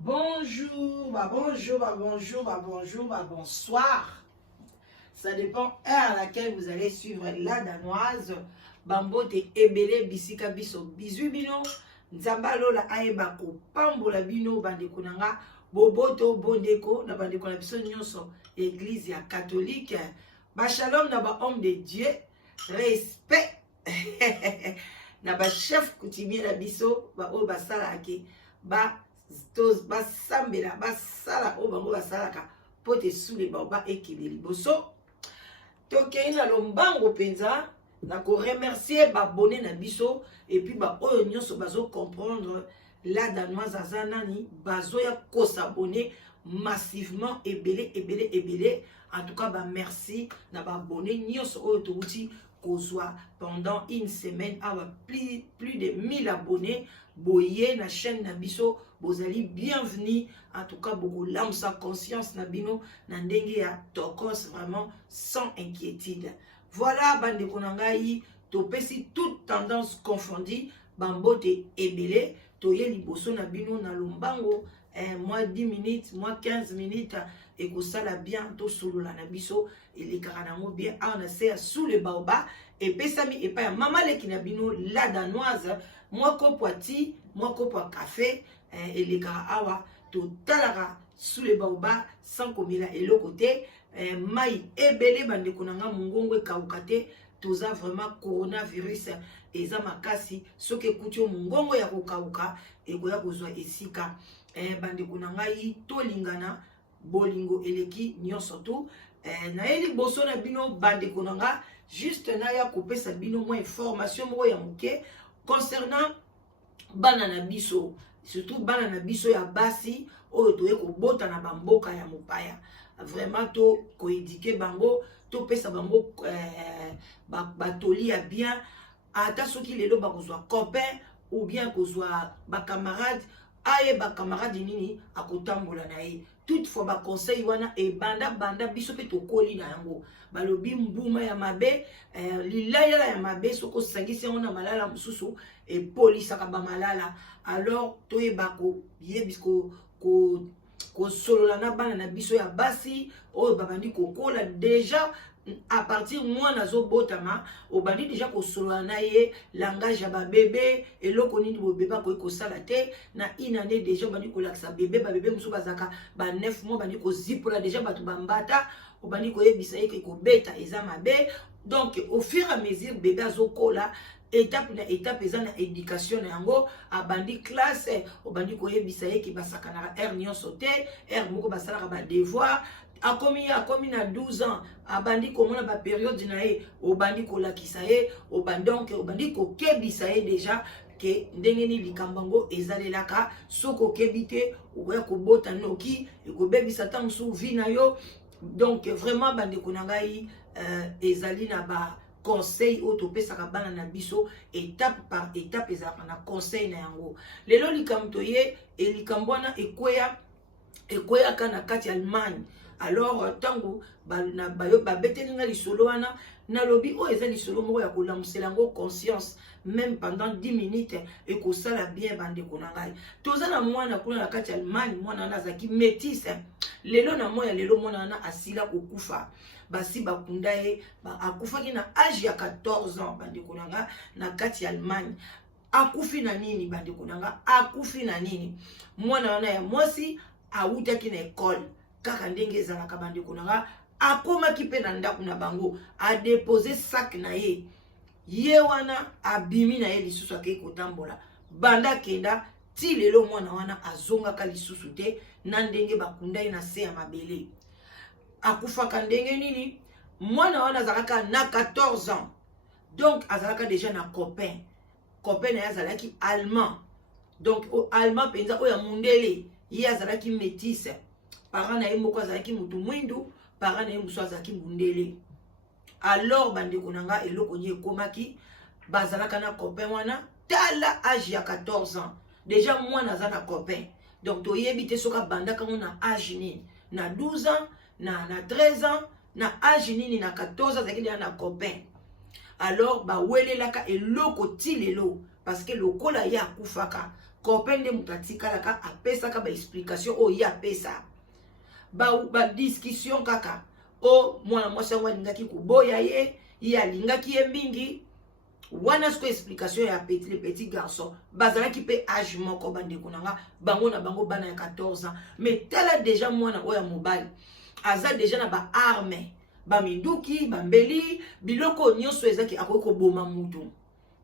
Bonjour, bonsoir. Ça dépend heure à laquelle vous allez suivre la danoise. Bambote ebele bisika biso bizu bino. Nzambalo la aeba ko pambola bino bandeko nanga. Boboto bondeko na bandeko na biso nyonso église ya catholique. Ba shalom na ba homme de Dieu. Respect. Na ba chef coutumier na biso ba o basala ake ba basambela basala o bango basalaka pote sule ba ekebeli boso tokei na lombango penza na ko remercier ba abonné na biso et puis ba oyo nyonso bazo comprendre la danoise azanani bazo ya ko s'abonner massivement ebele en tout cas ba merci na ba abonné nyonso oyo touti kozwa pendant une semaine awa plus de 1000 abonnés boye na chaîne na biso bozali bienvenue en tout cas beaucoup l'âme sa conscience na bino na ndenge ya tokos vraiment sans inquiétude. Voilà bande konangai topesi toute tendance confondue bambote ebele toye liboso na bino na lombango moi 10 minutes moi 15 minutes et que ça la bien to solo la nabiso et les karanamo bien on a sous le baoba et pesami et pas maman le kinabino la danoise moi kopoati moi kopo café et les karawa to talara sous le baoba sans komila et le côté mai ebele bande konanga mungongo kaukate toza vraiment coronavirus eza makasi soki ekuti mungongo ya kokauka ekoya kozwa esika bande konangai tolingana bolingo eleki nyonso tu na eli boso na bino bande konanga juste na ya kopesa bino mo information mo ya muke concernant bana na biso surtout bana na biso ya basi oyo toye kobota na bamboka ya mopaya vraiment to koéduquer bango to pesa bango batoli ya bien ata soki lelo bakozwa copain ou bien kozwa ba camarade aye ba camarade nini akotambola na ye toutefois ba conseil wana e banda biso pe tokoli na yango balobi mbuma ya mabe lilaya ya mabe soko sangisi ona malala mususu e polisa ka ba malala alors toyeba ko yebisko ko solo na bana na biso ya basi oyo babandi kokola déjà à partir moi nazo botama obandi déjà ko solo na ye langage ya ba bébé et loko nini bo bébé ko sala te na une année déjà bandi ko laksa bébé ba bébé musu bazaka ba 9 mois bandi ko zipola déjà batu bambata obandi ko yebisa ye ko beta eza mabe donc au fur et à mesure bébé azokola étape na étape eza na éducation na yango abandi classe obandi ko yebisa ye ki basaka na air nyonso te air moko basala ba devoir akomi na 12 ans abandi komona ba période na ye obandi ko lakisa ye donc obandi ko kebisa ye déjà ke ndenge ni likambango ezalelaka soko kebite oya ko bota noki ekobebisa tansu vi na yo donc vraiment bande konangai ezali na ba conseil autopesaka bana na biso étape par étape ezalaka na conseil na yango lelo likamto ye e likambwana ekweya kana kati Allemagne alors tango na bayo babetelinga lisolo wana na lobi o eza lisolo moko ya kolamusela ngo conscience même pendant 10 minutes et ko sala bien bande konangai toza na mwana kuna na kati Allemagne mwana na zaki métis lelo na moya lelo mwana na asila kokufa basi bakunda ye akufaki na âge ya 14 ans bande konanga na kati Allemagne akufi na nini bande konanga akufi na nini mwana wana ya mwasi awutaki na école kaka ndenge ezalaka bande konanga akomaki pe na ndako na bango a déposer sac na ye ye wana abimi na ye lisusu akei kotambola banda kenda ti lelo mwana wana azongaka lisusu te na ndenge bakunda ye na se ya mabele akufaka ndenge nini mwana wana azalaka na 14 ans donc azalaka déjà na copain na ye azalaki allemand donc allemand penza oyo ya mundele ye azalaki métis parent na ye moko azalaki mutu mwindu parent na ye musu azalaki mundele alors bande konanga eloko nye ekomaki bazalaka na copain wana tala âge ya 14 ans déjà mwana aza na copain donc toyebi te soka bandaka ngo na âge nini na 12 ans na 13 ans na âge nini na 14 ans azalaki na copain alors bawelelaka eloko ti lelo parce que lokola ya akufaka copain de mutatikalaka apesaka ba explication o ya pesa ba discussion kaka o mwana mwasi yango alingaki koboya ye alingaki ye mingi wana siko explication ya le petit garçon bazalaki pe âge moko bandeko nanga bango na bango bana ya 14 ans mais tala déjà mwana oya mobali aza déjà na ba arme ba miduki ba mbeli biloko nyonso ezaki akoki koboma mutu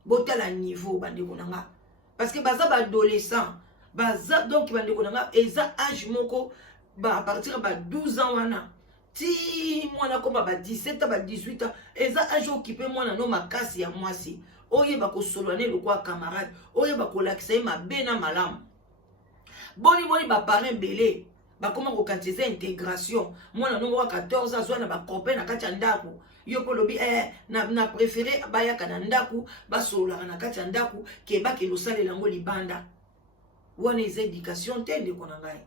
botala niveau bandeko nanga parce que baza ba adolescent baza donc bandeko nanga eza âge moko ba à partir ba 12 ans wana ti mwana koma ba 17 ans ba 18 ans eza âge occupé mwana no makasi ya mwasi oyeba ko solwane lokwa camarade oyeba ko lakisa ma bena malamu boni ba parents belé ba koma ko kantiser intégration mwana no wa 14 ans zwana ba copain na kati ndako yo ko lobi na préféré bayaka na ndako ba sololaka na kati ndako ke ba ke losale lango libanda wana eza éducation tende kona ngai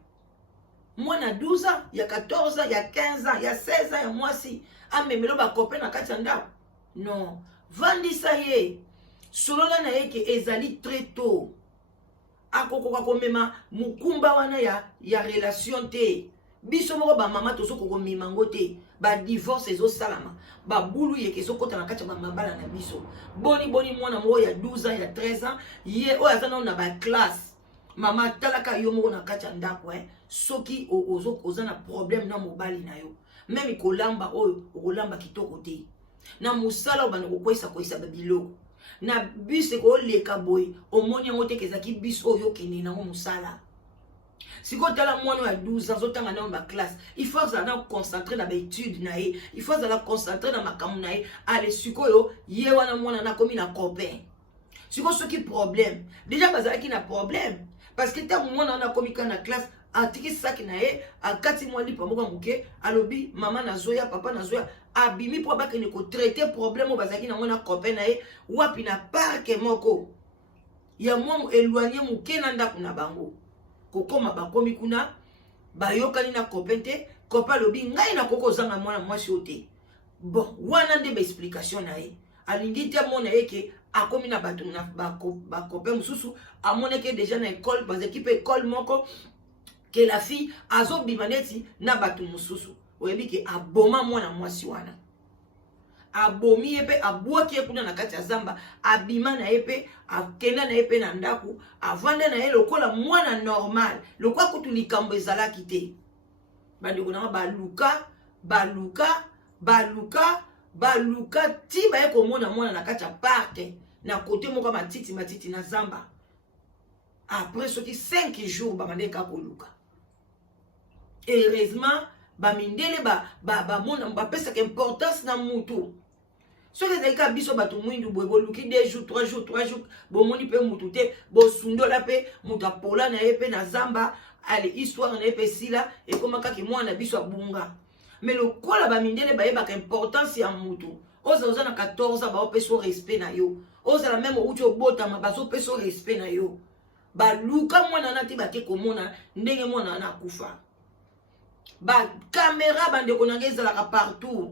mwana 12 ans, il y a 14 ans, il y a 15 ans, il y a 16 ans, il y a moi si. Ah, mais me lo ba copain na katanda. Non. Vandi sa ye. Solola na ye ke ezali très tôt. Akoko ko mema mukumba wana ya relation te. Biso moko ba mama to so ko mimango te. Ba divorce ezo salama. Ba bulu ye ke so kota na kati ba mabala na biso. Boni mwana mo ya 12 ans, il y a 13 ans, ye o azana na ba classe. Mama talaka yo moko na kati ndako soki oza na problème na mobali na yo même kolamba oyo okolamba kitoko te na musala obana kokwesa babiloko na bus ko leka boy omoni yango te kezaki bus oyo kende na musala siko tala mwana ya 12 ans zotanga na ba classe il faut na concentrer na ba étude na ye il faut na concentrer na makamu na ye ale sikoyo ye wana mwana na komi na copain siko soki problème déjà bazalaki na problème parce que tant mwana na komi na classe atiki saki na ye akati mwa lipa moko muke alobi mama na zoya papa na zoya abimi po bakene ko traiter problème bazaki na mwana copain na ye wapi na parke moko ya mwa éloigné muke na ndako na bango kokoma bakomi kuna bayokani na copain te copain alobi ngai na koko zanga mwana mwasi ote bon wana nde ba explication na ye alingi te mona yeke akomi na bato na ba copain mususu amoneke déjà na école bazaki pe école moko que la fille azo bimaneti na batu mususu oyebi ke aboma mwana mwasi wana abomi epe abwaki kuna na kati ya zamba abima na epe akenda na epe na ndaku avanda na ye lokola mwana normal lokwa kutu likambo ezalaki te bandeko na baluka ti baye komona mwana na kati ya parke na kote moko matiti na zamba après soki 5 jours bamandeka koluka heureusement bamindele mona bapesaka importance na mutu soki ezalika biso bato mwindu boye boluki 2 jours 3 jours bomoni mpe mutu te bosundola mpe mutu apola na ye mpe na zamba ale histoire na ye mpe sila ekomaka mwana biso abunga mais lokola bamindele bayebaka importance ya mutu oza na 14 ans baopesa respect na yo ozala meme outi obotama bazopesa respect na yo baluka mwana na te bake komona ndenge mwana na akufa ba caméra bandeko na ngai ezalaka partout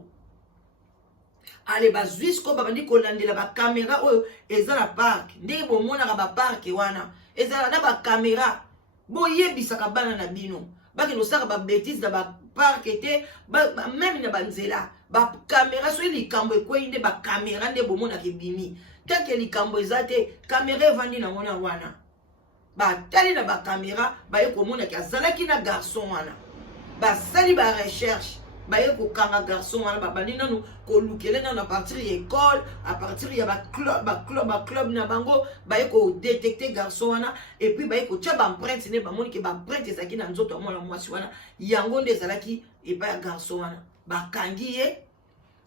ale bazwisko babandi kolandela ba caméra oyo ezala park ndenge bomonaka ba park wana ezala na ba caméra boyebisaka bana na bino bakende osaka ba bêtise na ba park te même na banzela ba caméra so likambo ekwei nde ba caméra nde bomonaka ebimi teke likambo eza te caméra evandi na ngona wana batali na ba caméra baye komona ki azalaki na garçon wana basali ba recherche baye kokanga garçon wana babandi nanu kolukele nanu à partir ya école à partir ya ba club na bango baye ko détecter garçon wana et puis baye ko tia ba empreinte ne bamoni ke ba empreinte ezalaki na nzoto ya mwana mwasi wana yango nde ezalaki epai ya garçon wana bakangi ye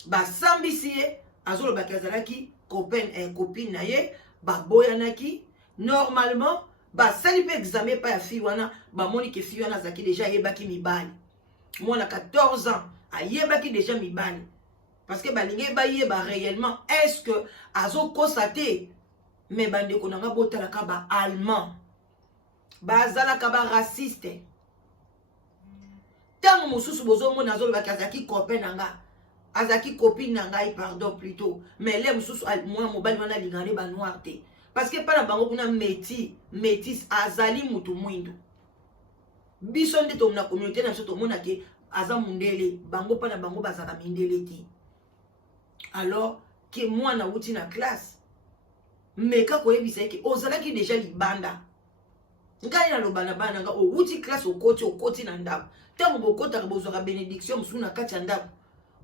basambisi ye azolobaki azalaki copine na ye baboyanaki normalement basali pe examen pa ya fille wana bamoni ke fille wana azalaki déjà ayebaki mibali mwana 14 ans ayebaki déjà mibali parce que balingi bayeba réellement est-ce que azokosa te mais bandeko nanga botalaka ba allemand bazalaka ba raciste tango mosusu bozomona azolobaki azalaki copain nanga azalaki copine na ngai pardon plutôt mais le mosusu mwana mobali wana alingane ba noir te parce que pana bango kuna métis azali mutu mwindo biso nde to na communauté na biso to mona ke aza mundele bango pana bango bazaka mindele ti alors que moi na wuti na classe mais ka koyebisa ke ozalaki déjà libanda ngai na lobana bana nga o wuti classe okoti na ndako tango bokota bozwaka bénédiction musu na kati ya ndako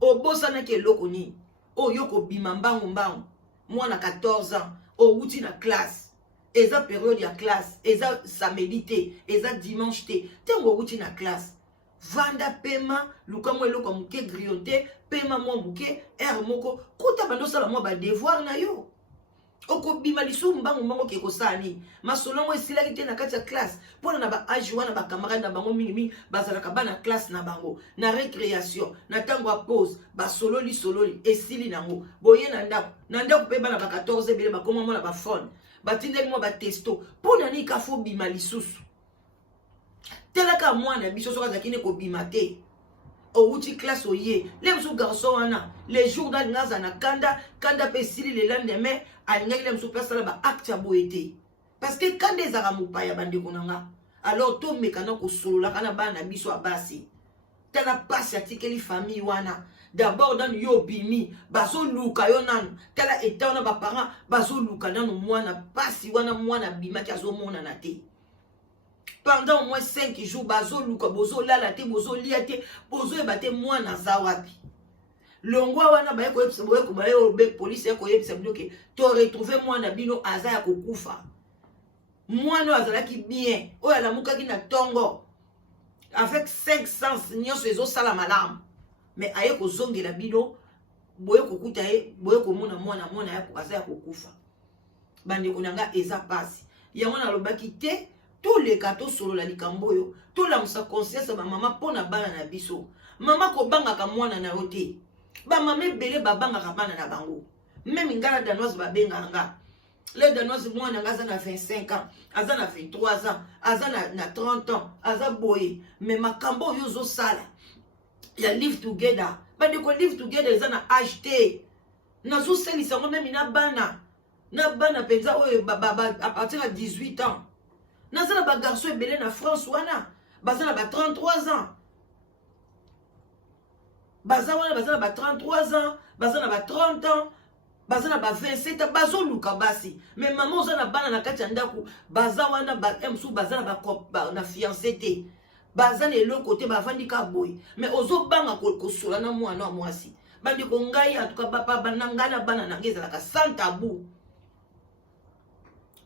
obosana ke eloko nini oyo kobima mbangu mwana 14 ans o wuti na classe eza période ya classe eza samedi te eza dimanche te tango wuti na classe vanda pema lukamwe eloko muke grioté pema mwa muke air moko kuta bando sala mwa ba devoir na yo okobima lisu mbangu ke kosani masolo mo esilaki te na kati ya classe pona na ba age wana ba camarade na bango mingi bazalaka bana classe na bango na récréation na tango a pause ba sololi esili nango boye na ndako pe bana ba 14 bele ba koma mona ba phone batindeli mo ba testo pona ni ka fo bima lisusu telaka mwana biso soka zakine ko bima te o wuti classe oye le msu garçon wana les jours dans ngaza na kanda pe sili le lendemain alingaki le msu pesa ba acte ya boete parce que quand des aramu pa ya bande konanga alors to mekana ko solola kana bana biso abasi tala passe atikeli famille wana d'abord dans yo bimi baso luka yo nanu tala etana ba parents baso luka nanu mwana pasi wana mwana bima ki azomona na te pendant au moins 5 jours bazo luka bozo lala te bozo lia te bozo ebate mwana za wapi longwa wana ba ko yebisa boye ko ba yo be police ko yebisa bloqué to retrouver mwana bino aza ya kokufa mwana azalaki bien oyo alamukaki na tongo avec 500 nyonso ezo sala malamu mais aye ko zongela bino boye kokuta ye boye ko mona mwana ya ko aza ya kokufa bande konanga eza pasi yango na lobaki te tous les kato solo la likamboyo tout la musa conscience ba mama pona bana na biso mama ko banga ka mwana na yote ba mama belé ba banga ka bana na bango même ngala danoise ba benga nga le danoise mwana ngaza na 25 ans aza na 23 ans aza na 30 ans aza boye mais makambo yo zo sala ya live together ba de ko live together eza na ht na zo selisa ngo même na bana penza oyo à partir de 18 ans nazana ba garçon ebele na France wana bazana ba 33 ans bazana ba 33 ans bazana ba 30 ans bazana ba 27 ans bazo luka basi mais maman ozana bana na kati ya ndako bazawana ba emsu bazana ba na fiancé te bazana eloko te bavandi ka boy mais ozo banga ko sola na mwana mwasi bandi ko ngai atuka papa banangana bana na ngeza la sans tabou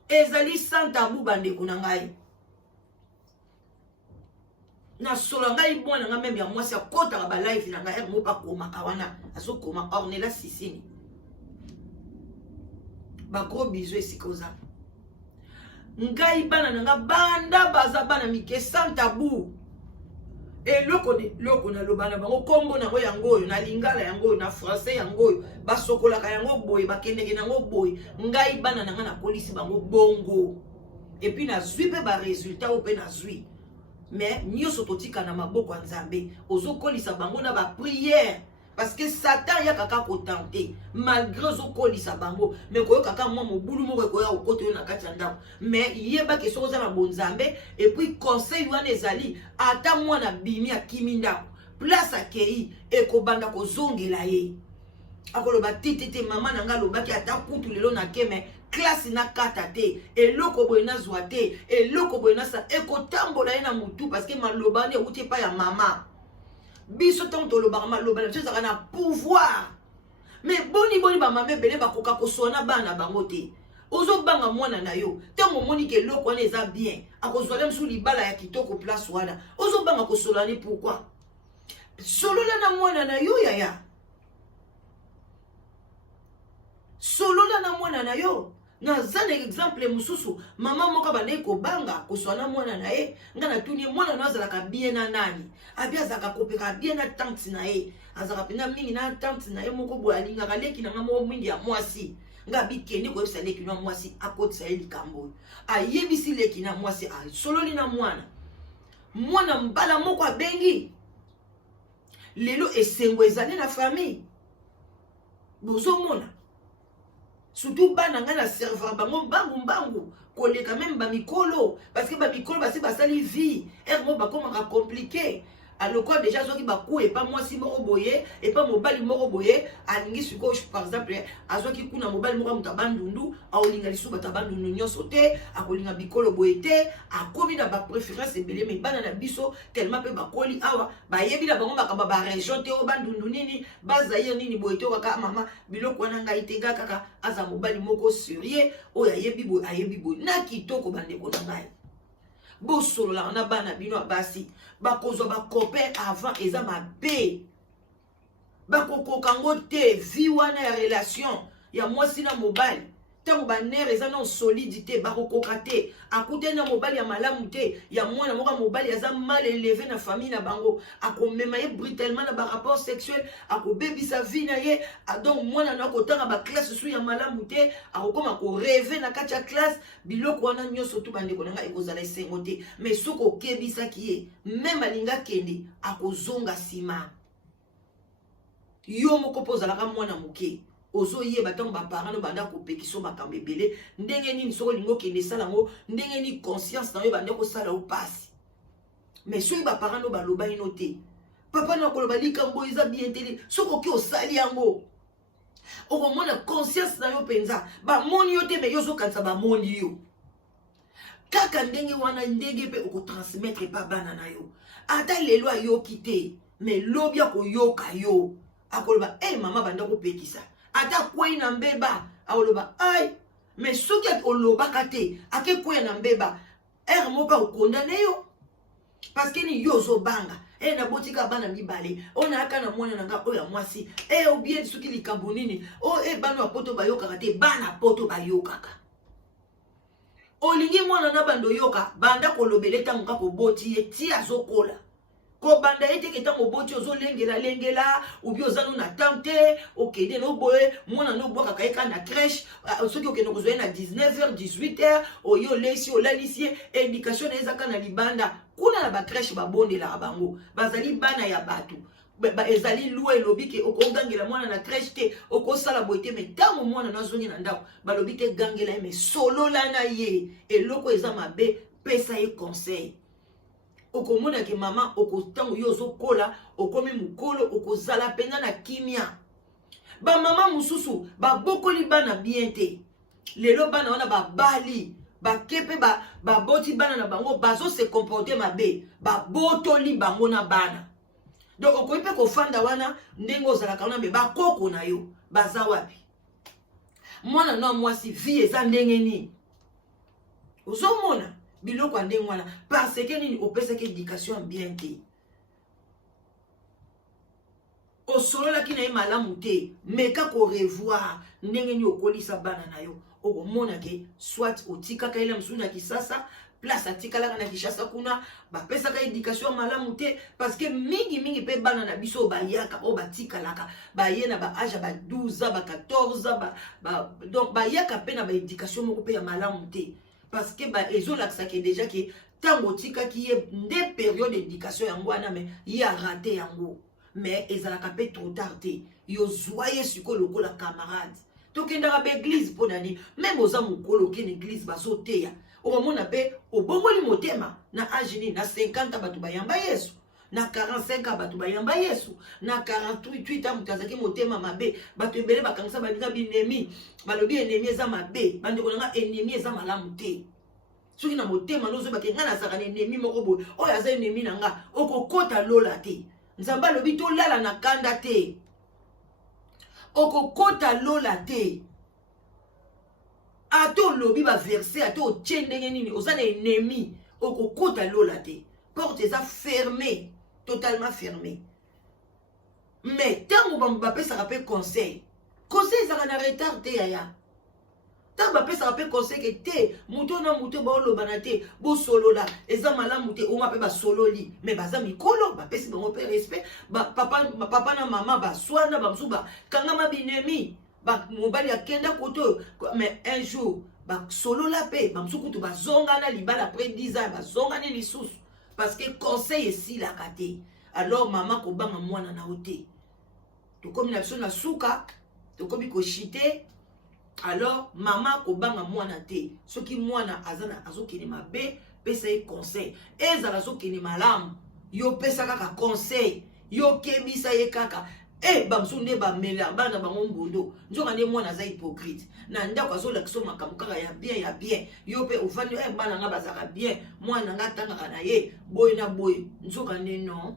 ezali sans tabou bande kuna ngai na solo ngai bona nga même ya mwasi akota ba live na ngai mo pa koma kawana aso koma ornela sisini ba gros bisous esikoza ngai bana nga banda baza bana mike sans tabou et loko na lobana bango kombo na ngo yango na lingala yango na français yango basokola ka yango boy bakendeke nango boy ngai bana nga na police bango bongo et puis na suive ba résultat ou pe na zui mais nyoso totika na maboko ya Nzambe ozokolisa bango na ba prière parce que Satan ya kaka ko tenter malgré ozokolisa bango mais koyo kaka mwa mobulu moko koya okoto yo na kati ya ndako mais yeba ke soko za na bonzambe et puis conseil wana ezali ata mwana bimi akimi ndako place akei ekobanda kozongela ye akoloba titete mama nanga lobaki ata kutu lelo na keme classe na kata te eloko boye na zwa te eloko boye na sa ekotambola ye na mutu parce que maloba ne uti pa ya mama biso tanto lobaka maloba na tozaka na pouvoir mais boni ba mama belé bakoka kosona bana bango te ozo banga mwana na yo tango moni ke eloko wana eza bien akozwala msu libala ya kitoko place wana ozo banga kosola ni pourquoi solola na mwana na yo yaya solola na mwana na yo na zana exemple mususu mama moka bande ko banga koswana mwana na ye ngana tuni mwana na azalaka bien na nani abia zaka kopeka bien na tante na ye azaka pena mingi na tante na ye moko bo alinga kaleki na ngamo mingi ya mwasi ngabi kende ko ebisa leki na mwasi akotisa ye likambo ayebisi leki na mwasi sololi na mwana mbala moko abengi lelo esengo ezali na famille bozo mona surtout bana nga na serveur bango mbangu koleka même ba mikolo parce que ba mikolo basi basali vie ermo bakomaka compliqué aloko déjà soki baku et pas moi si moko boye et pas mobali moko boye alingi siko par exemple azoki kuna mobali moko mutabandundu aolinga lisu batabandundu nyonso te akolinga bikolo boye te akomi na ba préférence ebele mais bana na biso tellement pe bakoli awa bayebi na bango makamba ba région te o bandundu nini bazaire nini boye te kaka mama biloko wana ngai te kaka aza mobali moko sérieux oyo ayebi boye na kitoko bandeko na ngai bosolola na bana bino basi bakozwa bacopain avant eza mabe bakokoka ngo te vi wana ya relation ya mwasi na mobali ntango banere eza na solidité bakokoka te akute na mobali ya malamu te ya mwana moko mobali aza mal élevé na famille na bango akomema ye brutalement na barapport sexuel akobebisa vie na ye donc mwana na akotanga baklasse su ya malamu te akokoma koreve na kati ya classe biloko wana nyonso tu bandeko na nga ekozala esengo te mais soki okebisaki ye meme alinga kende akozonga nsima yo moko mpo ozalaka mwana moke ozo yeba tango ba parents no banda kopekiso makambo ebele ndenge nini soko lingo kende sala ngo ndenge ni conscience na yo banda ko sala o pasi mais soki ba parents no baloba ino te papa na koloba likambo eza bien tele soko ki osali yango okomona conscience na yo penza ba moni yo te me yo zo kanisa ba moni yo kaka ndenge wana ndenge pe okotransmettre pa bana na yo ata lelo ayoki te mais lobi akoyoka yo akoloba mama banda kopekisa ata kwei na mbeba aoloba ai mais soki olobaka te ake kwei na mbeba mopa okondane yo parce que ni yo ozobanga na botika bana mibale ona aka na mwana nanga oya mwasi obien soki likambo nini bana poto bayokaka te bana poto bayokaka olingi mwana na bando yoka banda kolobele tango kaka oboti ye ti azokola ko banda ete ke tango boti ozo lengela ubi ozano na tante okende no boye mwana no boka kaeka na crèche soki okende kozwe na 19h 18h oyo lesi olalisi éducation ezaka na libanda kuna na ba crèche babondela bango bazali bana ya batu ezali loi elobi ke okogangela mwana na crèche te okosala boye te mais tango mwana nazongi na ndako balobi te gangela ye mais solola na ye eloko eza mabe pesa ye conseil okomona ke mama okotango yo ozokola okomi mukolo okozala pena na kimia ba mama mususu babokoli bana bien te lelo bana wana babali bakepe baboti bana na bango bazo se comporter mabe babotoli bango na bana donc okoyi pe kofanda wana ndenge ozalaka wana me bakoko na yo baza wapi mwana na mwasi vie eza ndenge nini ozomona biloko ndenge wana parce que nini opesaki éducation bien te osololaki na ye malamu te meka ko revoir ndenge ni okolisa bana na yo okomona ke soit otikaka ele mosusu na Kisasa place atikalaka na Kinshasa kuna bapesaka éducation malamu te parce que mingi pe bana na biso bayaka o batikalaka baye na ba âge ba 12 ba 14 donc bayaka pe na ba éducation moko pe ya malamu te parce que ezolakisa ke déjà ke tango tikaki ye nde période d'éducation yango wana mais ye a raté yango mais ezalaka pe trop tard te yo zoye siko lokola camarade tokendaka ba église po nani même oza mokolo ke église bazoteya okomona pe obongoli motema na âge ni na 50 bato bayamba Yesu na 45 bato bayamba Yesu na 48 ans mutazaki motema mabe bato ebele bakangisa balinga binemi balobi ennemi eza mabe bandeko nanga ennemi eza malamu te soki na motema nozo bakenga na saka ennemi moko boye oyo aza ennemi nanga okokota lola te nzambe alobi tolala na kanda te okokota lola te ato lobi ba verset ato otie ndenge nini oza na ennemi okokota lola te porte eza fermée totalement fermée mais tango bapesaka pe conseil ezaka na retard te yaya tango bapesaka pe conseil ke te moto na moto baolobana te bosolola eza malamu te oma pe basololi mais baza mikolo bapesi bango pe respect papa na mama baswana bamosusu bakangama binemi mobali akenda koto mais un jour basolola pe bamosusu kutu bazonga na libala après 10 ans bazonga ni lisusu parce que conseil esilaka te alors mama kobanga mwana na ote tokomi na biso na suka tokomi koshite alors mama kobanga mwana te soki mwana azana azokini mabe pesa ye conseil ezala azokini malamu yo pesa kaka conseil yo kebisa ye kaka bamsu nde bamela bana bango mbondo nzoka nde mwana aza hypocrite na ndako azolakisa makambo kaka ya bien yo pe ofandi bana nga bazaka bien mwana nga atangaka na ye boye na boye nzoka nde non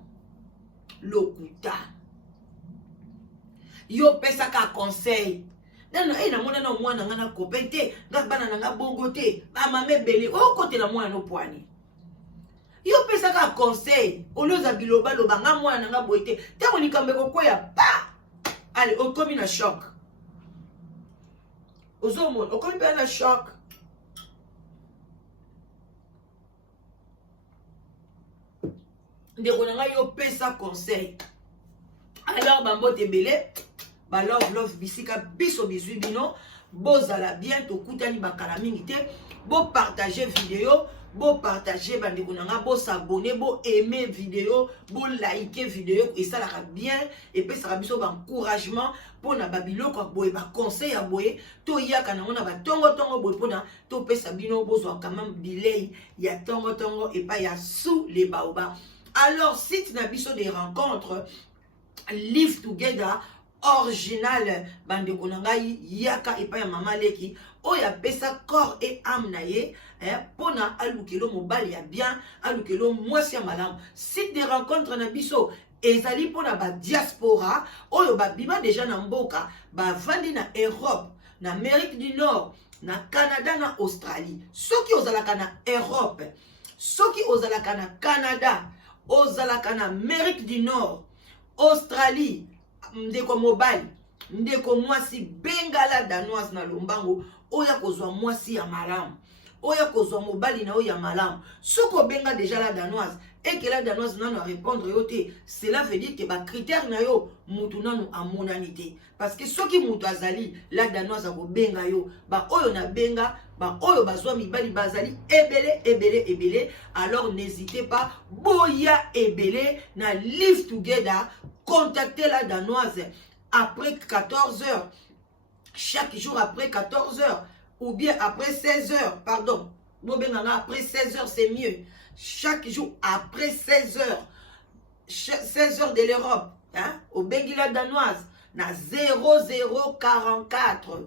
lokuta yo pesa ka conseil nano namona na mwana nga na copain te nga bana na nga bongo te bamama ebele okotela mwana no poani yo pesa ka conseil oloza biloba loba nga mwana na nga boye te ntango likambo ekokwea pa ale okomi na shock ozomona okomi mpe na shock ndeko na nga yo pesa conseil alors bambote ebele ba love bisika biso bizwi bino bozala bien tokutani bakala mingi te bo partager vidéo bo partager bandeko na nga bo s'abonner bo aimer vidéo bo liker vidéo esalaka bien epesaka biso ba encouragement pona babiloko boye ba conseil ya boye to yaka nango na batongo boye pona to pesa bino bozwa quand même bilei ya tongo et pas ya sous les baobas. Alors site na biso des rencontres Live Together original bandeko na ngai yaka epa ya mama leki oya pesa corps et âme na ye pona alukelo mobali ya bien alukelo mwasi ya malamu. Site de rencontre na biso ezali pona ba diaspora oyo babima déjà na mboka bavandi na Europe na Amérique du Nord na Canada na Australie. Soki ozalaka na Europe soki ozalaka na Canada ozalaka na Amérique du Nord Australie ndeko mobali ndeko mwasi bengala danoise na lombango oya kozwa mwasi ya malamu oya kozwa mobali na oya malamu soko benga déjà la danoise et que la danoise nano a répondre yo te cela veut dire que ba critère na yo mutu nano amonani te parce que soki mutu azali la danoise ko benga yo ba oyo na benga ba oyo bazwa mibali bazali ebele alors n'hésitez pas boya ebele na Live Together. Contactez la danoise après 14 heures, chaque jour après 14 heures, ou bien après 16 heures, pardon, après 16 heures c'est mieux, chaque jour après 16 heures, 16 heures de l'Europe, hein, au Bengi la danoise, na 0044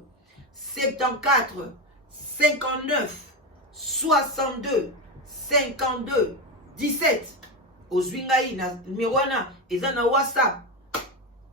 74 59 62 52 17. Ozwingai na numéro wana eza na WhatsApp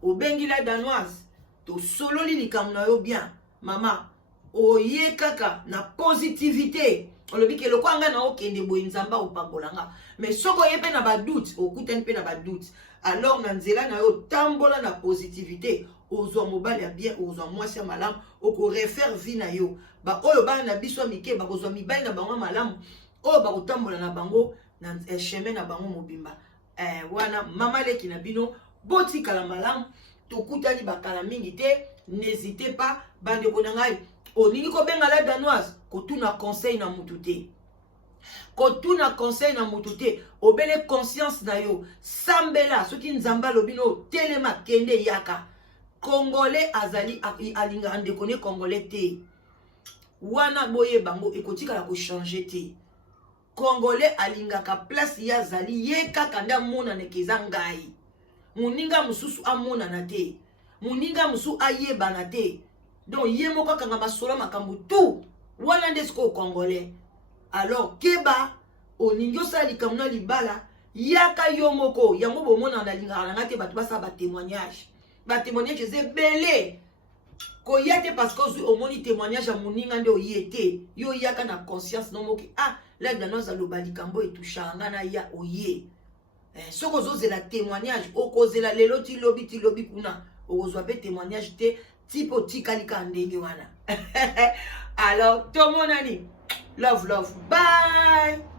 obengi la danoise to sololi likambo na yo bien mama oye kaka na positivité olobi ke lokwa nga na okende boye nzamba opambolanga mais soko ye pe na ba doute okutani pe na ba doute alors na nzela na yo tambola na positivité ozwa mobali ya bien ozwa mwasi ya malamu oko refaire vie na yo ba oyo bana na biso mike bakozwa mibali na bango malamu oyo bakotambola na bango na chemin na bango mobimba wana mama leki na bino boti kala malamu tokutani bakala mingi te n'hésitez pas bandeko na ngai oningi ko benga la danoise kotuna conseil na mutu te kotuna conseil na mutu te obele conscience na yo sambela soki nzamba lobino telema kende yaka congolais azali alinga ndeko ne congolais te wana boye bango ekotika ko changer te Congolais alingaka place ya zali ye kaka nda mona nekeza ngai muninga mususu amona na te muninga musu ayeba na te donc ye moko kanga masolo makambu tout wana ndesko Congolais alors keba oningyo sali kamna libala yaka yo moko yango bomona na lingaka na te batu basa ba témoignage zebele ko yate parce que au moni témoignage a muninga nde oyete yo yaka na conscience no moki la danoise alobali kambo etushanga na ya oye soko zozela témoignage okozela lelo ti lobi kuna okozwa pe témoignage te tipo tikalika ndenge wana alors to monani love bye.